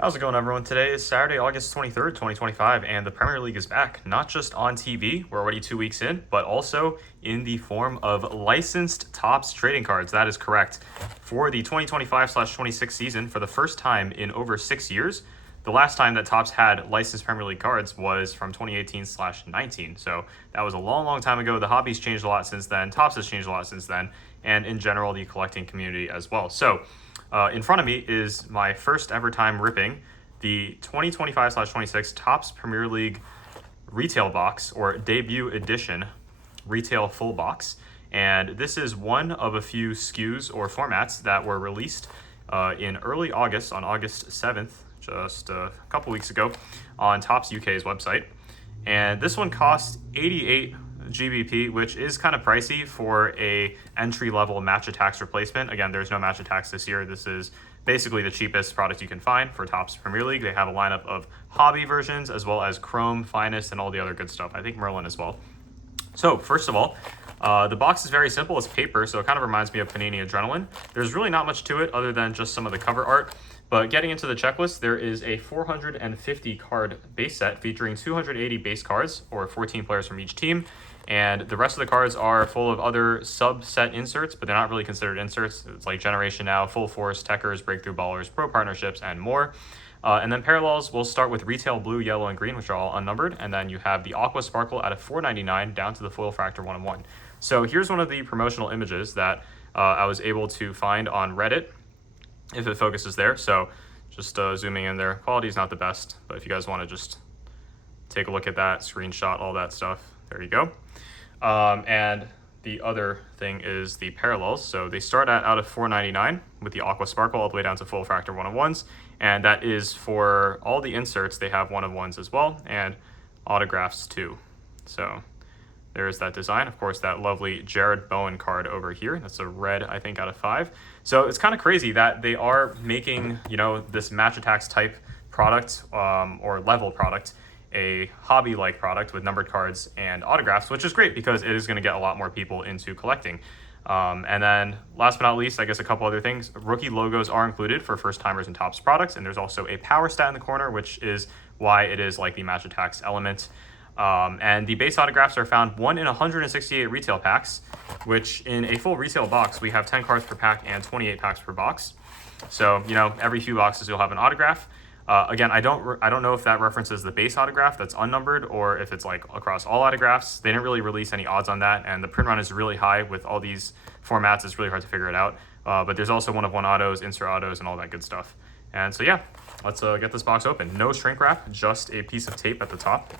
How's it going, everyone? Today is Saturday, August 23rd, 2025, and the Premier League is back, not just on TV, we're already 2 weeks in, but also in the form of licensed Topps trading cards. That is correct. For the 2025/26 season, for the first time in over 6 years, the last time that Topps had licensed Premier League cards was from 2018/19. So that was a long, long time ago. The hobby's changed a lot since then. Topps has changed a lot since then, and in general, the collecting community as well. So in front of me is my first ever time ripping the 2025/26 Topps Premier League retail box, or debut edition retail full box. And this is one of a few SKUs or formats that were released in early August, on August 7th, just a couple weeks ago, on Topps UK's website. And this one cost 88 GBP, which is kind of pricey for a entry-level Match Attax replacement. Again, there's no Match Attax this year. This is basically the cheapest product you can find for Topps Premier League. They have a lineup of hobby versions as well as Chrome, Finest, and all the other good stuff. I think Merlin as well. So first of all, the box is very simple. It's paper, so it kind of reminds me of Panini Adrenaline. There's really not much to it other than just some of the cover art. But getting into the checklist, there is a 450 card base set featuring 280 base cards, or 14 players from each team. And the rest of the cards are full of other subset inserts, but they're not really considered inserts. It's like Generation Now, Full Force, Techers, Breakthrough Ballers, Pro Partnerships, and more. And then parallels, we'll start with Retail Blue, Yellow, and Green, which are all unnumbered. And then you have the Aqua Sparkle at a $4.99 down to the Foil Factor 1-in-1. So here's one of the promotional images that I was able to find on Reddit, if it focuses there. So just zooming in there. Quality is not the best, but if you guys want to just take a look at that, screenshot all that stuff, there you go. And the other thing is the parallels. So they start out of $4.99 with the Aqua Sparkle all the way down to Full Factor 1-in-1s. And that is for all the inserts. They have 1-of-1s as well, and autographs too. So there's that design. Of course, that lovely Jared Bowen card over here. That's a red, I think, out of 5. So it's kind of crazy that they are making, this Match Attax type product, or level product, a hobby-like product with numbered cards and autographs, which is great because it is going to get a lot more people into collecting. And then last but not least, I guess a couple other things. Rookie logos are included for first-timers and Topps products, and there's also a power stat in the corner, which is why it is like the Match Attax element. And the base autographs are found 1 in 168 retail packs, which in a full retail box, we have 10 cards per pack and 28 packs per box. So, every few boxes you'll have an autograph. Again, I don't know if that references the base autograph that's unnumbered or if it's like across all autographs. They didn't really release any odds on that, and the print run is really high with all these formats. It's really hard to figure it out. But there's also 1-of-1 autos, insert autos, and all that good stuff. And so yeah, let's get this box open. No shrink wrap, just a piece of tape at the top.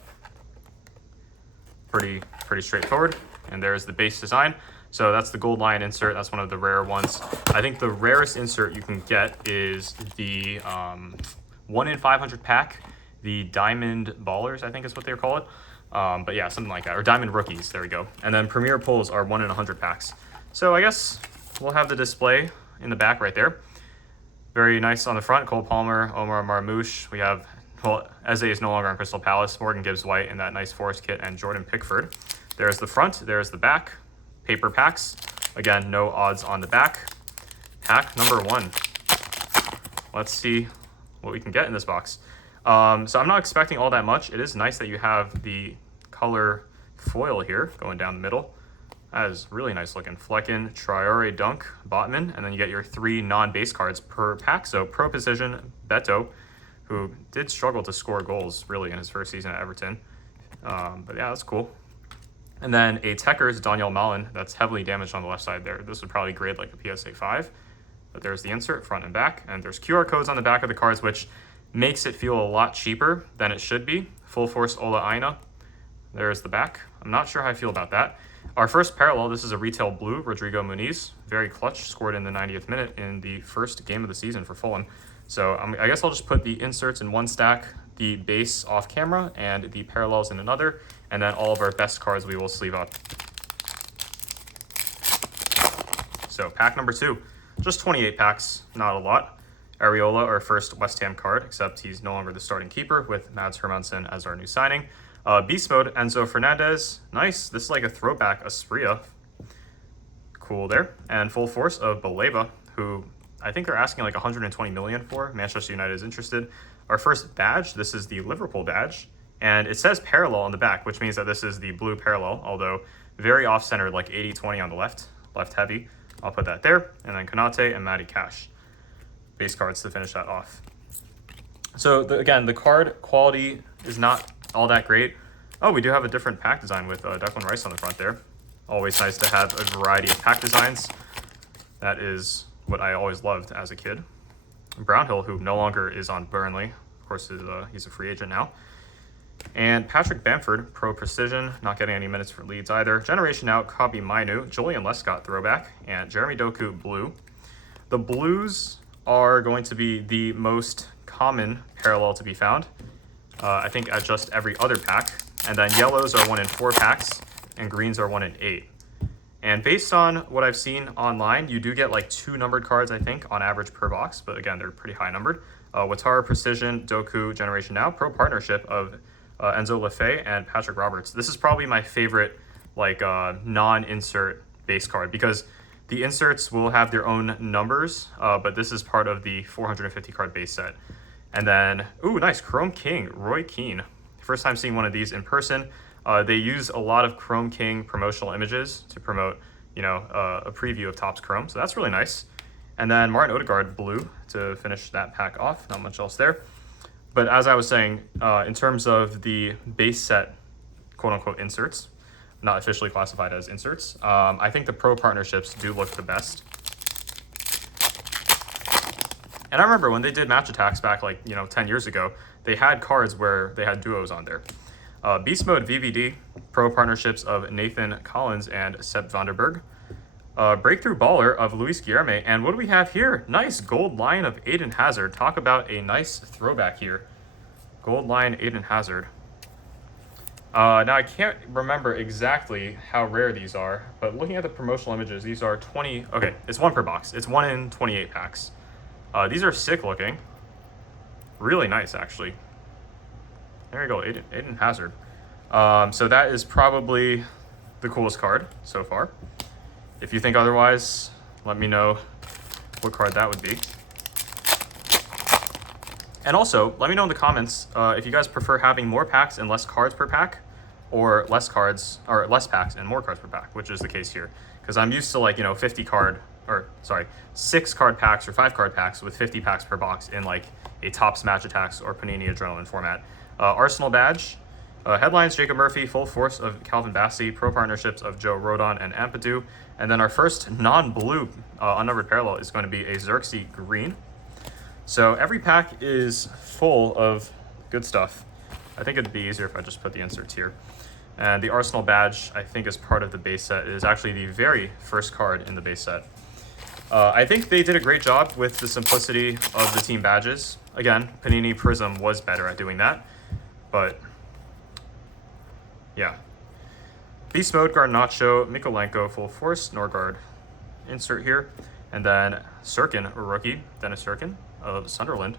Pretty straightforward. And there's the base design. So that's the gold lion insert. That's one of the rare ones. I think the rarest insert you can get is the 1 in 500 pack, the Diamond Ballers, I think is what they call it. But yeah, something like that. Or Diamond Rookies, there we go. And then Premier Pulls are 1 in 100 packs. So I guess we'll have the display in the back right there. Very nice on the front. Cole Palmer, Omar Marmouche. We have, Eze is no longer on Crystal Palace. Morgan Gibbs-White in that nice Forest kit, and Jordan Pickford. There's the front. There's the back. Paper packs. Again, no odds on the back. Pack number 1. Let's see what we can get in this box. So I'm not expecting all that much. It is nice that you have the color foil here going down the middle. That is really nice looking. Flecken, Traore, Dunk, Botman, and then you get your 3 non-base cards per pack. So Pro Precision, Beto, who did struggle to score goals really in his first season at Everton. But yeah, that's cool. And then a Techers, Daniel Malin, that's heavily damaged on the left side there. This would probably grade like a PSA 5. But there's the insert, front and back, and there's QR codes on the back of the cards, which makes it feel a lot cheaper than it should be. Full Force Ola Aina. There's the back. I'm not sure how I feel about that. Our first parallel, this is a retail blue, Rodrigo Muniz. Very clutch, scored in the 90th minute in the first game of the season for Fulham. So I guess I'll just put the inserts in one stack, the base off camera, and the parallels in another, and then all of our best cards we will sleeve up. So pack number 2. Just 28 packs, not a lot. Areola, our first West Ham card, except he's no longer the starting keeper, with Mads Hermansen as our new signing. Beast Mode, Enzo Fernandez. Nice. This is like a throwback Aspria. Cool there. And Full Force of Baleba, who I think they're asking like 120 million for. Manchester United is interested. Our first badge, this is the Liverpool badge, and it says parallel on the back, which means that this is the blue parallel, although very off-centered, like 80-20 on the left heavy. I'll put that there, and then Konate and Matty Cash. Base cards to finish that off. So again, the card quality is not all that great. Oh, we do have a different pack design with Declan Rice on the front there. Always nice to have a variety of pack designs. That is what I always loved as a kid. Brownhill, who no longer is on Burnley. Of course, he's a free agent now. And Patrick Bamford, Pro Precision, not getting any minutes for Leeds either. Generation Out, Kobbie Mainoo, Julian Lescott throwback, and Jeremy Doku blue. The blues are going to be the most common parallel to be found. I think at just every other pack. And then yellows are 1 in 4 packs, and greens are 1 in 8. And based on what I've seen online, you do get like 2 numbered cards, I think, on average per box. But again, they're pretty high numbered. Watara Precision, Doku, Generation Now, Pro Partnership of Enzo Lefebvre and Patrick Roberts. This is probably my favorite like non-insert base card because the inserts will have their own numbers, but this is part of the 450 card base set. And then, ooh, nice, Chrome King, Roy Keane. First time seeing one of these in person. They use a lot of Chrome King promotional images to promote, you know, a preview of Topps Chrome, so that's really nice. And then Martin Odegaard blue to finish that pack off, not much else there. But as I was saying, in terms of the base set, quote-unquote inserts, not officially classified as inserts, I think the Pro Partnerships do look the best. And I remember when they did Match Attacks back like, 10 years ago, they had cards where they had duos on there. Beast Mode VVD, Pro Partnerships of Nathan Collins and Sepp Vanderberg. Breakthrough Baller of Luis Guilherme. And what do we have here? Nice Gold Lion of Eden Hazard. Talk about a nice throwback here. Gold Lion Eden Hazard. Now, I can't remember exactly how rare these are, but looking at the promotional images, these are 20... Okay, it's 1 per box. It's 1 in 28 packs. These are sick looking. Really nice, actually. There you go, Eden Hazard. So that is probably the coolest card so far. If you think otherwise, let me know what card that would be. And also, let me know in the comments if you guys prefer having more packs and less cards per pack, or less cards, or less packs and more cards per pack, which is the case here. Because I'm used to 50 card, or sorry, 6 card packs or 5 card packs with 50 packs per box in like a Topps Match Attacks or Panini Adrenaline format. Arsenal badge, headlines Jacob Murphy, Full Force of Calvin Bassey, Pro Partnerships of Joe Rodon and Ampadu. And then our first non-blue unnumbered parallel is going to be a Xerxes green. So every pack is full of good stuff. I think it'd be easier if I just put the inserts here. And the Arsenal badge, I think, is part of the base set. It is actually the very first card in the base set. I think they did a great job with the simplicity of the team badges. Again, Panini Prism was better at doing that, but yeah. Beast Mode, Garnacho, Mikolenko, Full Force, Norgard insert here, and then Sirkin, a rookie, Dennis Sirkin of Sunderland.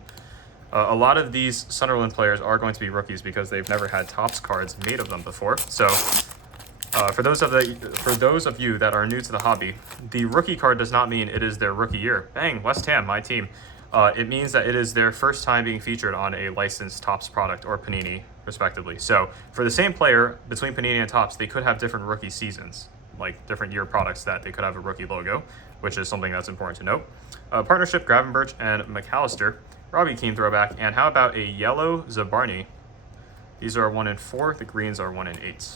A lot of these Sunderland players are going to be rookies because they've never had Topps cards made of them before. So for those of you that are new to the hobby, the rookie card does not mean it is their rookie year. Bang, West Ham, my team. It means that it is their first time being featured on a licensed Topps product or Panini, respectively. So for the same player, between Panini and Topps, they could have different rookie seasons, like different year products that they could have a rookie logo, which is something that's important to note. Partnership, Gravenberch and McAllister. Robbie Keane throwback. And how about a yellow Zabarni? These are 1 in 4. The greens are 1 in 8.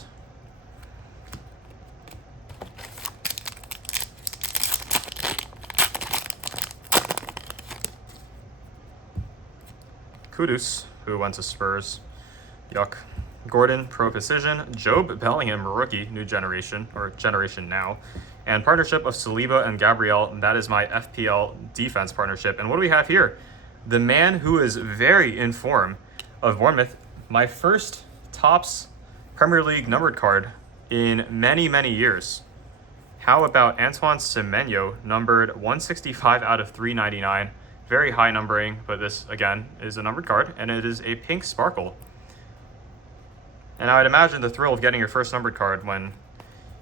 Kudus, who went to Spurs. Yuck. Gordon, Pro Precision. Job Bellingham, rookie, new generation, or generation now. And partnership of Saliba and Gabriel. That is my FPL defense partnership. And what do we have here? The man who is very in form of Bournemouth. My first Topps Premier League numbered card in many, many years. How about Antoine Semenyo, numbered 165 out of 399. Very high numbering, but this, again, is a numbered card, and it is a pink sparkle. And I would imagine the thrill of getting your first numbered card when,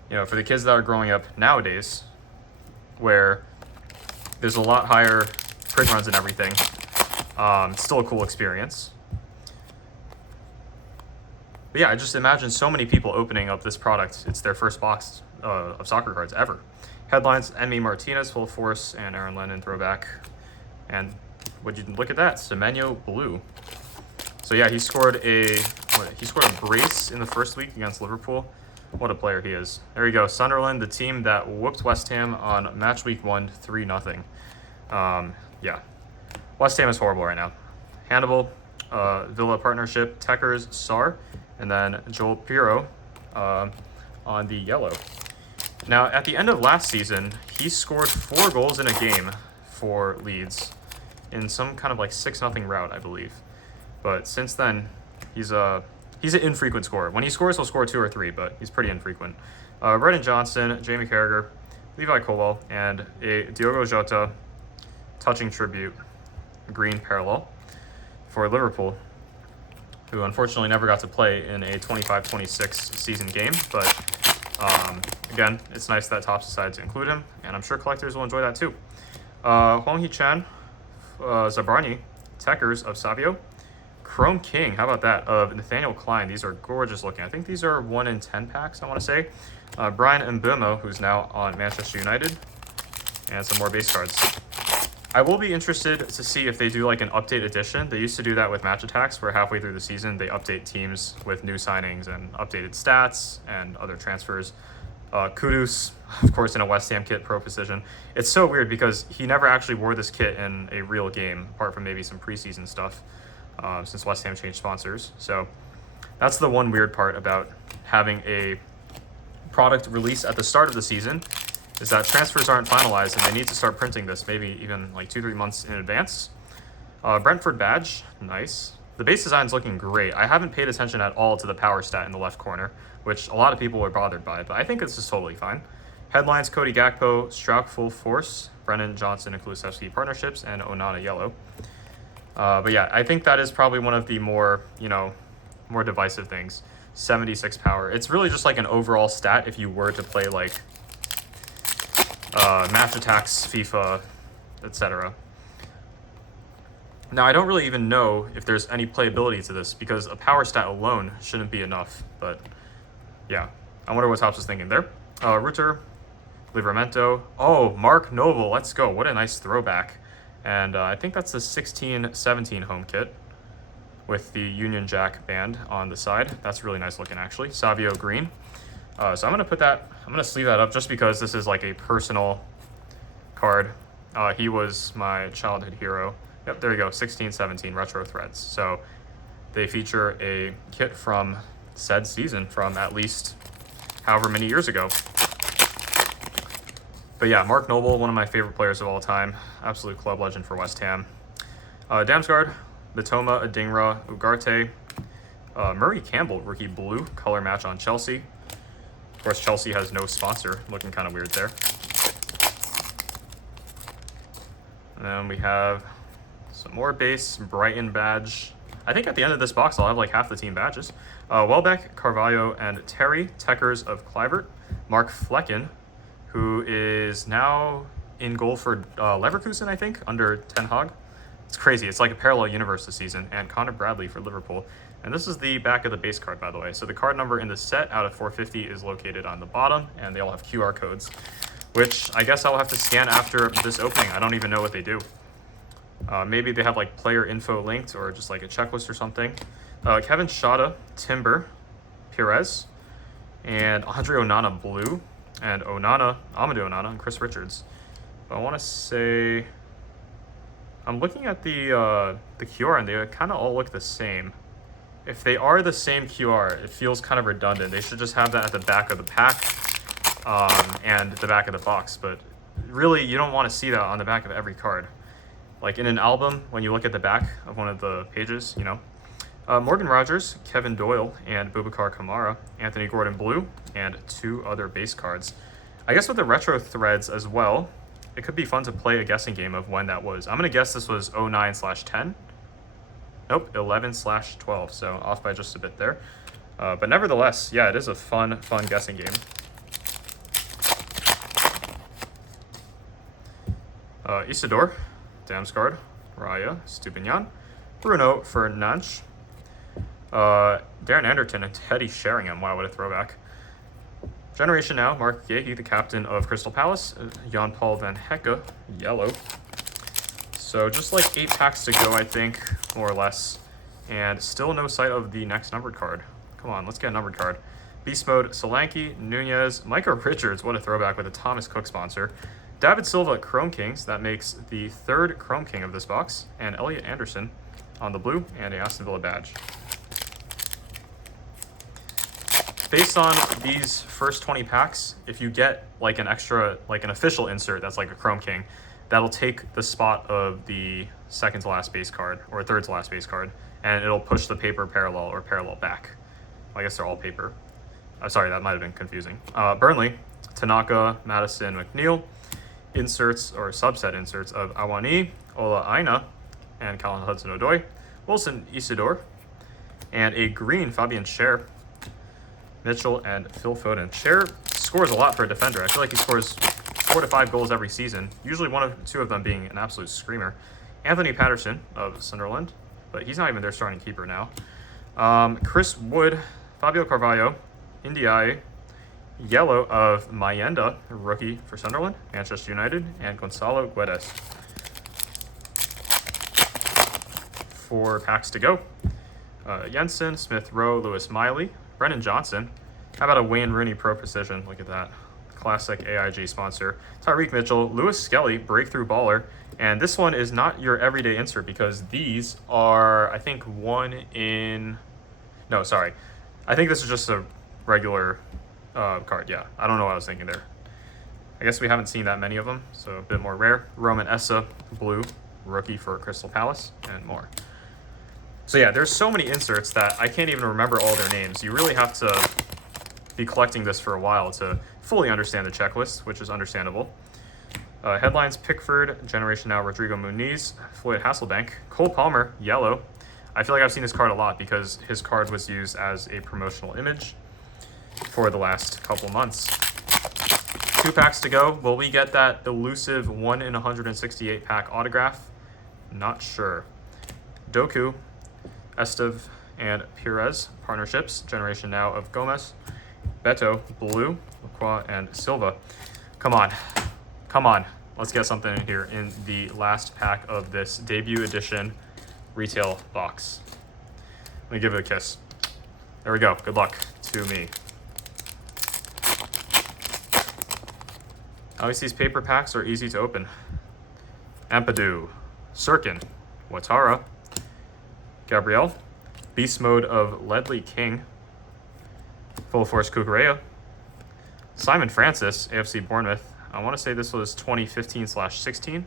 for the kids that are growing up nowadays, where There's a lot higher print runs and everything. Still a cool experience. But yeah, I just imagine so many people opening up this product. It's their first box of soccer cards ever. Headlines, Enmi Martinez, full force, and Aaron Lennon throwback. And would you look at that? Semenyo blue. So yeah, he scored a brace in the first week against Liverpool. What a player he is. There you go. Sunderland, the team that whooped West Ham on match week 1, 3-0. Yeah. West Ham is horrible right now. Hannibal, Villa partnership, Teckers, Sar, and then Joel Piro on the yellow. Now, at the end of last season, he scored 4 goals in a game for Leeds in some kind of like 6-0 rout, I believe. But since then, he's an infrequent scorer. When he scores, he'll score 2 or 3, but he's pretty infrequent. Brendan Johnson, Jamie Carragher, Levi Colwell, and a Diogo Jota touching tribute, green parallel for Liverpool, who unfortunately never got to play in a 25-26 season game. But again, it's nice that Topps decided to include him, and I'm sure collectors will enjoy that too. Hong Hee-chan, Zabarni, Teckers of Savio, Chrome King, how about that, of Nathaniel Klein. These are gorgeous looking. I think these are 1 in 10 packs, I want to say. Brian Mbeumo, who's now on Manchester United, and some more base cards. I will be interested to see if they do like an update edition. They used to do that with Match Attacks, where halfway through the season they update teams with new signings and updated stats and other transfers. Kudus, of course, in a West Ham kit, Pro Precision. It's so weird because he never actually wore this kit in a real game, apart from maybe some preseason stuff, since West Ham changed sponsors. So that's the one weird part about having a product release at the start of the season, is that transfers aren't finalized and they need to start printing this maybe even like 2-3 months in advance. Brentford badge, nice. The base design's looking great. I haven't paid attention at all to the power stat in the left corner, which a lot of people are bothered by, but I think this is totally fine. Headlines, Cody Gakpo, Strauch full force, Brennan Johnson and Kulusevski partnerships, and Onana yellow. But yeah, I think that is probably one of the more divisive things. 76 power. It's really just like an overall stat if you were to play like Match Attacks, FIFA, etc. Now, I don't really even know if there's any playability to this because a power stat alone shouldn't be enough, but yeah, I wonder what Topps was thinking there. Ruter, Livramento. Oh, Mark Noble, let's go. What a nice throwback. And I think that's the 16-17 home kit with the Union Jack band on the side. That's really nice looking, actually. Savio green. So I'm going to sleeve that up just because this is like a personal card. He was my childhood hero. Yep, there you go, 16-17 retro threads. So they feature a kit from said season from at least however many years ago. But yeah, Mark Noble, one of my favorite players of all time. Absolute club legend for West Ham. Damsgaard, Matoma, Adingra, Ugarte, Murray Campbell, rookie blue, color match on Chelsea. Of course, Chelsea has no sponsor, looking kind of weird there. And then we have some more base, Brighton badge. I think at the end of this box, I'll have like half the team badges. Welbeck, Carvalho, and Terry, Teckers of Kluivert. Mark Flecken, who is now in goal for Leverkusen, I think, under Ten Hag. It's crazy. It's like a parallel universe this season. And Connor Bradley for Liverpool. And this is the back of the base card, by the way. So the card number in the set out of 450 is located on the bottom, and they all have QR codes, which I guess I'll have to scan after this opening. I don't even know what they do. Maybe they have like player info linked or just like a checklist or something. Kevin Shada, Timber, Perez, and Andre Onana blue, and Amadou Onana, and Chris Richards. But I want to say, I'm looking at the QR and they kind of all look the same. If they are the same QR, it feels kind of redundant. They should just have that at the back of the pack and the back of the box. But really, you don't want to see that on the back of every card. Like in an album, when you look at the back of one of the pages, Morgan Rogers, Kevin Doyle, and Boubacar Kamara, Anthony Gordon blue, and 2 other base cards. I guess with the retro threads as well, it could be fun to play a guessing game of when that was. I'm going to guess this was 09/10. Nope, 11/12, so off by just a bit there. But nevertheless, yeah, it is a fun guessing game. Isidore, Damsgaard, Raya, Stupinian, Bruno Fernandes, Darren Anderton, and Teddy Sheringham. Wow, what a throwback. Generation Now, Mark Gahey, the captain of Crystal Palace, Jan-Paul van Hecke, yellow. So just like 8 packs to go, I think, more or less. And still no sight of the next numbered card. Come on, let's get a numbered card. Beast Mode, Solanke, Nunez, Micah Richards, what a throwback with a Thomas Cook sponsor. David Silva, Chrome Kings, that makes the 3rd Chrome King of this box. And Elliot Anderson on the blue, and a Aston Villa badge. Based on these first 20 packs, if you get like an extra, like an official insert that's like a Chrome King, that'll take the spot of the 2nd to last base card or 3rd to last base card, and it'll push the paper parallel or parallel back. I guess they're all paper. Sorry, that might have been confusing. Burnley, Tanaka, Madison, McNeil, inserts or subset inserts of Awani, Ola Aina, and Colin Hudson-Odoi, Wilson Isidore, and a green Fabian Schär, Mitchell, and Phil Foden. Schär scores a lot for a defender. I feel like he scores 4 to 5 goals every season, usually 1 or 2 of them being an absolute screamer. Anthony Patterson of Sunderland, but he's not even their starting keeper now. Chris Wood, Fabio Carvalho, Ndiaye, yellow of Mayenda, rookie for Sunderland, Manchester United, and Gonzalo Guedes. 4 packs to go. Jensen, Smith Rowe, Lewis Miley, Brennan Johnson. How about a Wayne Rooney Pro Precision? Look at that. Classic AIG sponsor. Tyreek Mitchell, Lewis Skelly, Breakthrough Baller. And this one is not your everyday insert because these are, I think, no, sorry. I think this is just a regular card. Yeah, I don't know what I was thinking there. I guess we haven't seen that many of them, so a bit more rare. Roman Essa, blue, rookie for Crystal Palace, and more. So yeah, there's so many inserts that I can't even remember all their names. You really have to be collecting this for a while to fully understand the checklist, which is understandable. Headlines, Pickford, Generation Now, Rodrigo Muniz, Floyd Hasselbank, Cole Palmer, yellow. I feel like I've seen this card a lot because his card was used as a promotional image for the last couple months. 2 packs to go. Will we get that elusive 1 in 168 pack autograph? Not sure. Doku, Esteve, and Pires, partnerships, Generation Now of Gomez, Beto, blue, Lacroix, and Silva. Come on. Come on. Let's get something in here in the last pack of this debut edition retail box. Let me give it a kiss. There we go. Good luck to me. At least these paper packs are easy to open. Ampadu, Sirkin, Ouattara, Gabriel, Beast Mode of Ledley King, Full Force Cucurella, Simon Francis, AFC Bournemouth. I want to say this was 2015/16.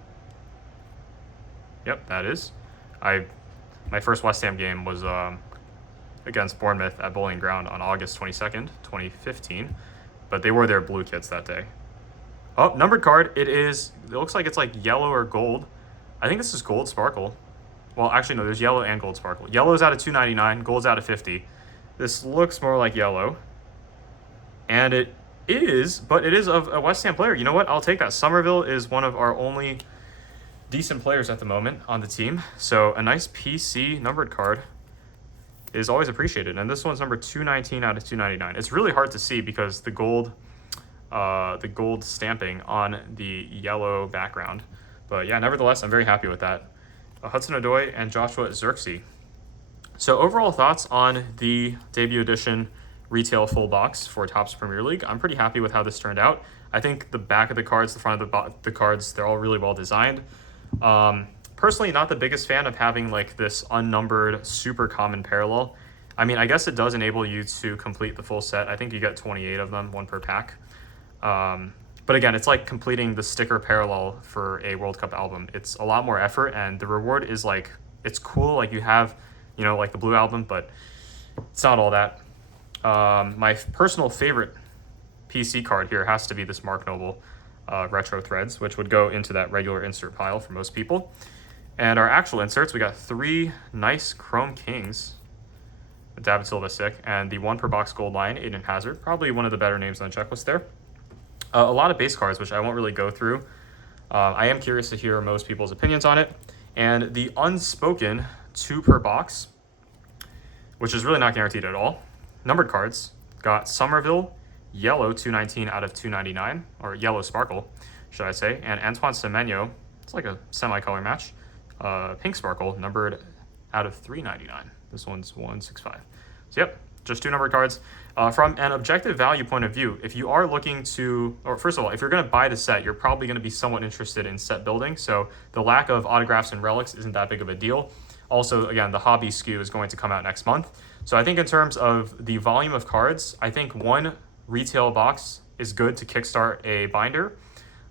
Yep, that is. My first West Ham game was against Bournemouth at Bowling Ground on August 22nd, 2015. But they wore their blue kits that day. Oh, numbered card. It looks like it's like yellow or gold. I think this is gold sparkle. Well, actually, no, there's yellow and gold sparkle. Yellow's out of 299, gold's out of 50. This looks more like yellow. And it is, but it is of a West Ham player. You know what? I'll take that. Somerville is one of our only decent players at the moment on the team. So a nice PC numbered card is always appreciated. And this one's number 219 out of 299. It's really hard to see because the gold stamping on the yellow background. But yeah, nevertheless, I'm very happy with that. Hudson-Odoi and Joshua Zirkzee. So overall thoughts on the debut edition retail full box for Topps Premier League. I'm pretty happy with how this turned out. I think the back of the cards, the front of the cards, they're all really well designed. Personally, not the biggest fan of having like this unnumbered super common parallel. I mean, I guess it does enable you to complete the full set. I think you get 28 of them, 1 per pack. But again, it's like completing the sticker parallel for a World Cup album. It's a lot more effort, and the reward is like, it's cool. Like you have, you know, like the blue album, but it's not all that. My personal favorite PC card here has to be this Mark Noble Retro Threads, which would go into that regular insert pile for most people. And our actual inserts, we got 3 nice Chrome Kings. David Silva sick, and the 1 per box gold line, Aiden Hazard, probably one of the better names on the checklist there. A lot of base cards, which I won't really go through. I am curious to hear most people's opinions on it. And the unspoken 2 per box, which is really not guaranteed at all. Numbered cards got Somerville, yellow 219 out of 299, or yellow sparkle, should I say, and Antoine Semenyo, it's like a semi-color match, pink sparkle, numbered out of 399. This one's 165. So yep, just 2 numbered cards. From an objective value point of view, if you are looking to, or first of all, if you're going to buy the set, you're probably going to be somewhat interested in set building. So the lack of autographs and relics isn't that big of a deal. Also, again, the hobby SKU is going to come out next month. So I think in terms of the volume of cards, I think 1 retail box is good to kickstart a binder.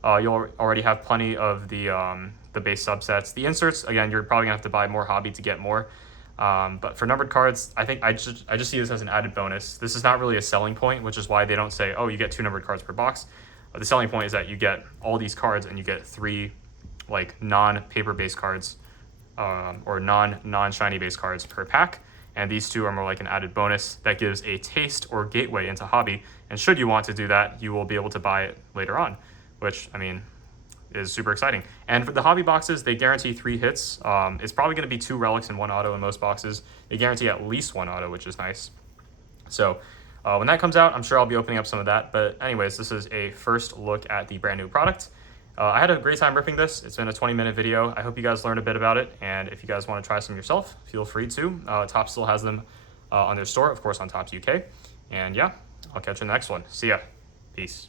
You'll already have plenty of the base subsets. The inserts, again, you're probably gonna have to buy more hobby to get more. But for numbered cards, I think I just see this as an added bonus. This is not really a selling point, which is why they don't say, oh, you get 2 numbered cards per box. The selling point is that you get all these cards and you get 3 like non-paper based cards or non-shiny based cards per pack. And these 2 are more like an added bonus that gives a taste or gateway into hobby. And should you want to do that, you will be able to buy it later on, which, I mean, is super exciting. And for the hobby boxes, they guarantee 3 hits. It's probably going to be 2 relics and 1 auto in most boxes. They guarantee at least 1 auto, which is nice. So when that comes out, I'm sure I'll be opening up some of that. But anyways, this is a first look at the brand new product. I had a great time ripping this. It's been a 20-minute video. I hope you guys learned a bit about it. And if you guys want to try some yourself, feel free to. Topps still has them on their store, of course, on Topps UK. And yeah, I'll catch you in the next one. See ya. Peace.